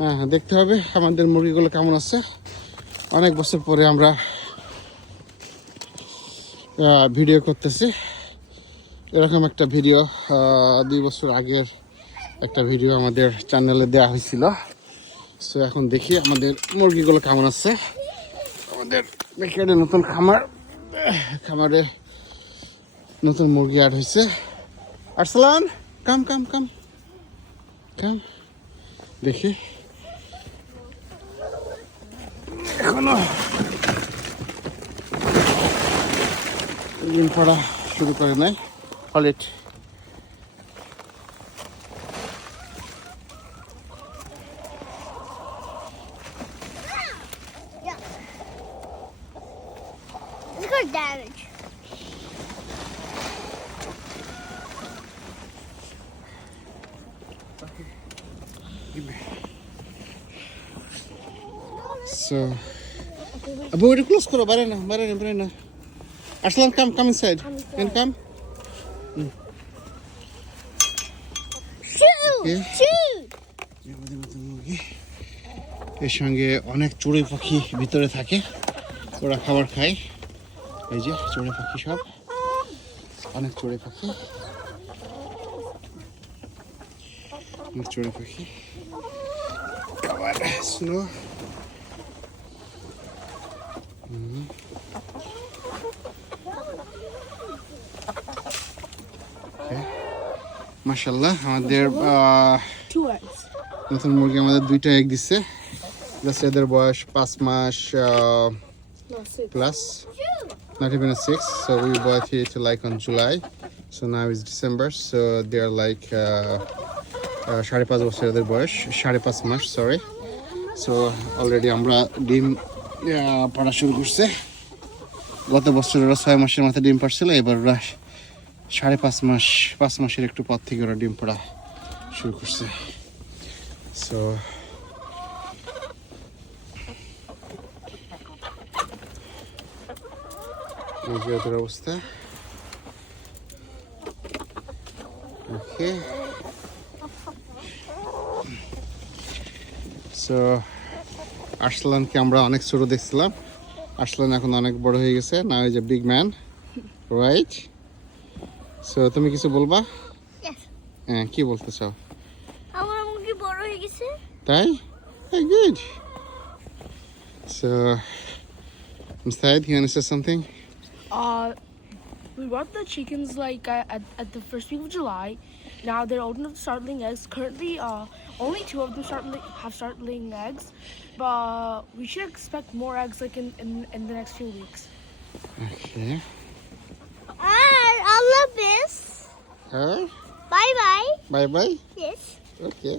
হ্যাঁ, দেখতে হবে আমাদের মুরগিগুলো কেমন আছে। অনেক বছর পরে আমরা ভিডিও করতেছি। এরকম একটা ভিডিও 2 বছর আগের একটা ভিডিও আমাদের চ্যানেলে দেওয়া হয়েছিল। সো এখন দেখি আমাদের মুরগিগুলো কেমন আছে। আমাদের ব্যাকইয়ার্ডে নতুন খামারে নতুন মুরগি অ্যাড হয়েছে। আরসালান, কাম কাম কাম কাম, দেখি এখনো ডিম পাড়া শুরু করে নাই। হলিট Look at damage. So Abu এটা ক্লোজ করো, বাইরে না। আরসালান, কাম ইনসাইড, কাম। Shoot! Shoot! এর সঙ্গে অনেক চড়ুই পাখি ভিতরে থাকে, ওরা খাবার খায়। এই যে চড়ুই পাখি, সব অনেক চড়ুই পাখি, খাবার স্নো। মাশাআল্লাহ, আমাদের 2 eggs. নতুন মুরগি আমাদের 2টা এগ দিচ্ছে। প্লাস এদের বয়স 5 মাস No, 6. plus, not even a 6. So we bought it like on July. So now it's December. So they're like 5.5 বছর এদের বয়স, 5.5 মাস, সরি। সো অলরেডি আমরা ডিম পাড়া শুরু করছে। গত বছর ওরা 6 মাসের মাথায় ডিম পাড়ছিল, এবার ওরা 5.5 মাস, 5 মাসের একটু পর থেকে ওরা ডিম পাড়া শুরু করছে। সো এই যে ওদের অবস্থা। ওকে, সো আরসালানকে আমরা অনেক ছোট দেখছিলাম, আরসালান এখন অনেক বড় হয়ে গেছে। Now is a big man, right? So তুমি কিছু বলবা? Yes. হ্যাঁ, কি বলতে চাও? আমার মুরগি বড় হয়ে গেছে। তাই? Good. So Said, you want to say something? We bought the chickens like at the first week of July. Now they're old enough to start laying eggs. Currently, only 2 of them have started laying eggs, but we should expect more eggs like in the next few weeks. Okay. I love this. Huh? Bye bye. Bye bye. Yes. Okay.